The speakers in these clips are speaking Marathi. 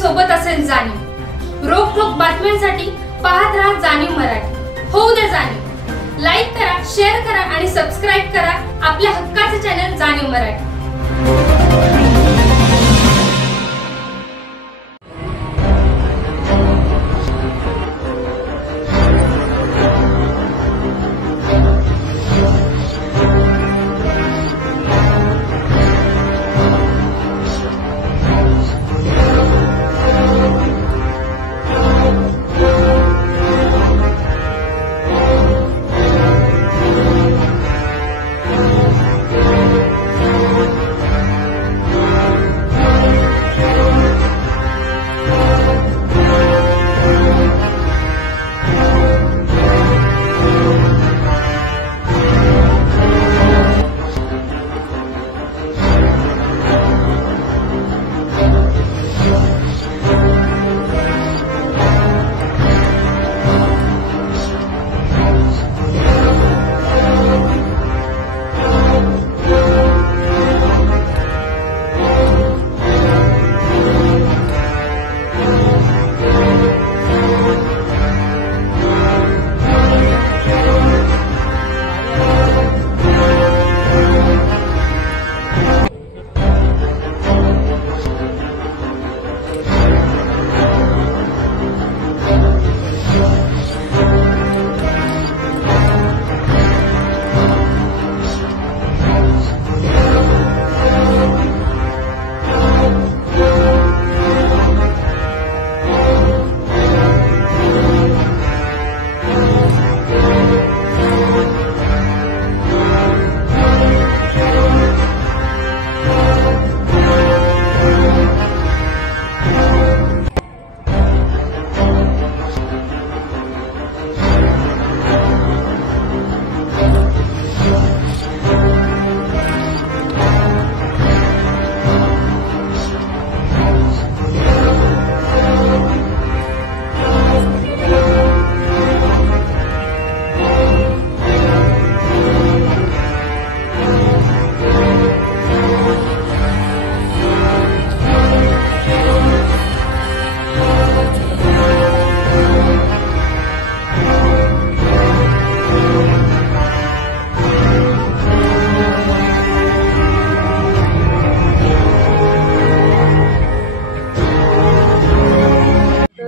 सोबत असेल जाणीव। रोखोक बातम्यांसाठी पाहत राहा जाणीव मराठी। होऊ दे जाणीव। लाईक करा, शेअर करा आणि सबस्क्राईब करा आपल्या हक्काचे चॅनल जाणीव मराठी।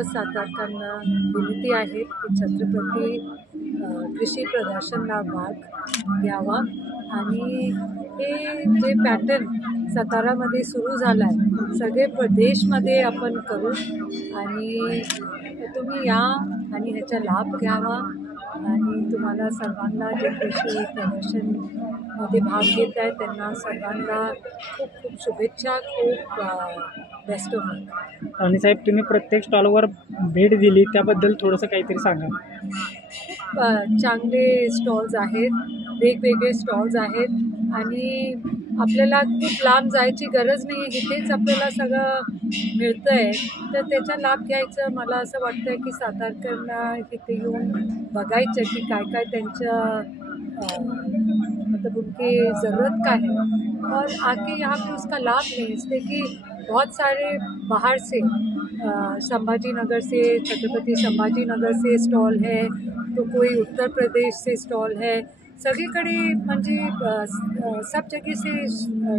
सातारकरांना विनंती आहे की छत्रपती कृषी प्रदर्शनला भाग घ्यावा आणि हे जे पॅटर्न सातारामध्ये सुरू झाला आहे सगळे प्रदेशमध्ये आपण करू आणि तुम्ही या आणि ह्याचा लाभ घ्यावा आणि तुम्हाला सर्वांना जे कृषी प्रदर्शनमध्ये भाग घेत आहे त्यांना सर्वांना खूप खूप शुभेच्छा, खूप बेस्ट ऑफ लक। आणि साहेब तुम्ही प्रत्येक स्टॉलवर भेट दिली त्याबद्दल थोडंसं काहीतरी सांगा। खूप चांगले स्टॉल्स आहेत, वेगवेगळे स्टॉल्स आहेत आणि आपल्याला खूप लांब जायची गरज नाही आहे, इथेच आपल्याला सगळं मिळतं आहे तर त्याचा लाभ घ्यायचं। मला असं वाटतं आहे की सातारकरांना इथे येऊन बघायचं की काय काय त्यांचं मतलब उनकी ज़रूरत का है और आके यहाँ पे उसका लाभ लें, इसलिए कि बहुत सारे बाहर से संभाजी नगर से, छत्रपति संभाजी नगर से स्टॉल है तो कोई उत्तर प्रदेश से स्टॉल है, सगळीकडे म्हणजे सब जगह से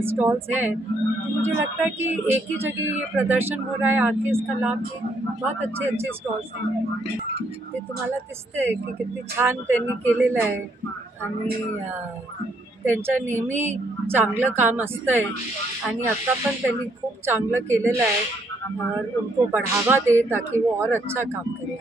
स्टॉल्स हैं। तो मुझे लगता है कि एक ही जगह ये प्रदर्शन हो रहा है, आके इसका लाभ लें। बहुत अच्छे अच्छे स्टॉल्स हैं, ते तुम्हाला दिसतंय की किती छान त्यांनी केलेलं आहे आणि त्यांचं नेहमी चांगलं काम असतंय आणि आता पण त्यांनी खूप चांगलं केलेलं आहे और उनको बढ़ावा दे ताकि वो और अच्छा काम करें।